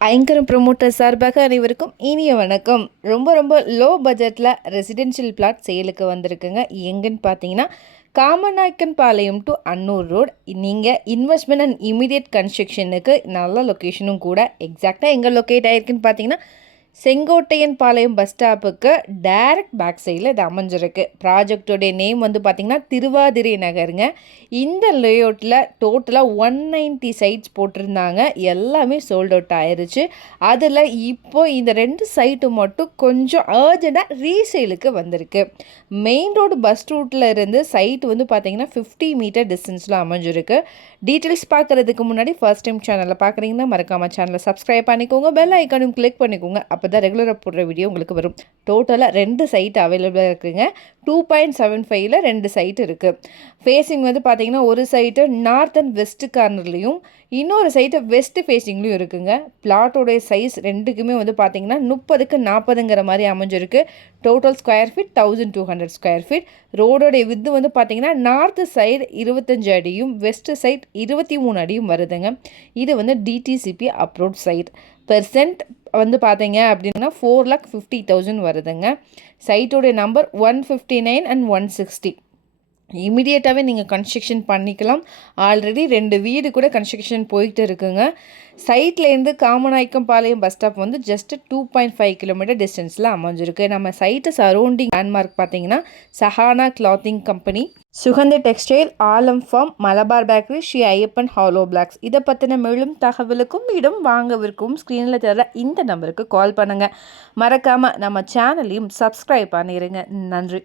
ஐங்கரம் promoter சார்பாக அனைவருக்கும் இனிய வணக்கம். ரொம்ப லோ பட்ஜெட்டில் ரெசிடென்ஷியல் பிளாட் சேலுக்கு வந்திருக்குங்க. எங்கன்னு பார்த்தீங்கன்னா காமநாயக்கன் பாளையம் டு அன்னூர் ரோடு. நீங்கள் இன்வெஸ்ட்மெண்ட் அண்ட் இமீடியட் கன்ஸ்ட்ரக்ஷனுக்கு நல்ல லொக்கேஷனும் கூட. எக்ஸாக்டாக எங்கே லொக்கேட் ஆகிருக்குன்னு பார்த்தீங்கன்னா செங்கோட்டையன் பாளையம் பஸ் ஸ்டாப்புக்கு டைரக்ட் பேக் சைடில் இது அமைஞ்சிருக்கு. ப்ராஜெக்டோடைய நேம் வந்து பார்த்திங்கன்னா திருவாதிரை நகருங்க. இந்த லேஅவுட்டில் டோட்டலாக 190 சைட்ஸ் போட்டிருந்தாங்க. எல்லாமே சோல்ட் அவுட் ஆயிடுச்சு. அதில் இப்போ இந்த 2 சைட்டு மட்டும் கொஞ்சம் அர்ஜெண்ட்டாக ரீசேலுக்கு வந்திருக்கு. மெயின் ரோடு பஸ் ரூட்டில் இருந்து சைட் வந்து பார்த்திங்கன்னா 50 மீட்டர் டிஸ்டன்ஸில் அமைஞ்சிருக்கு. டீட்டெயில்ஸ் பார்க்குறதுக்கு முன்னாடி ஃபர்ஸ்ட் டைம் சேனலில் பார்க்குறீங்கன்னா மறக்காமல் சேனலை சப்ஸ்கிரைப் பண்ணிக்கோங்க, பெல் ஐக்கானும் கிளிக் பண்ணிக்கோங்க. அப்போ தான் ரெகுலராக போடுற வீடியோ உங்களுக்கு வரும். டோட்டலாக 2 சைட் அவைலபிளாக இருக்குங்க. 2.75ல் 2 சைட் இருக்குது. ஃபேஸிங் வந்து பார்த்திங்கன்னா ஒரு சைட்டு நார்த் அண்ட் வெஸ்ட் கார்னர்லேயும் இன்னொரு சைட்டு வெஸ்ட் ஃபேஸிங்லேயும் இருக்குங்க. பிளாட்டோடைய சைஸ் ரெண்டுக்குமே வந்து பார்த்திங்கன்னா 30க்கு 40ங்கிற மாதிரி அமைஞ்சிருக்கு. Total square feet 1200 square feet. ரோடோடைய வித்து வந்து பார்த்திங்கன்னா நார்த்து சைடு 25 அடியும் வெஸ்ட் சைட் 23 அடியும் வருதுங்க. இது வந்து டிடிசிபி அப்ரூவ்ட் சைட். பெர்சென்ட் வந்து பார்த்தீங்க அப்படின்னா 4,50,000 வருதுங்க. சைட்டோடைய நம்பர் 159 and 160. இமீடியட்டாகவே நீங்கள் கன்ஸ்ட்ரக்ஷன் பண்ணிக்கலாம். ஆல்ரெடி 2 வீடு கூட கன்ஸ்ட்ரக்ஷன் போயிட்டு இருக்குங்க. சைட்லேருந்து காமநாயக்கம் பாளையம் பஸ் ஸ்டாப் வந்து ஜஸ்ட் 2.5 கிலோமீட்டர் டிஸ்டன்ஸில் அமைஞ்சிருக்கு. நம்ம சைட்டு சரௌண்டிங் லேண்ட்மார்க் பார்த்தீங்கன்னா Sahana clothing company, Suganthi textile, Alam farm, Malabar bakery, Sri Ayyappan hollow blocks. இதை பற்றின மேலும் தகவலுக்கும் இடம் வாங்கவிருக்கும் ஸ்க்ரீனில் தர இந்த நம்பருக்கு கால் பண்ணுங்கள். மறக்காமல் நம்ம சேனலையும் சப்ஸ்கிரைப் பண்ணிடுங்க. நன்றி.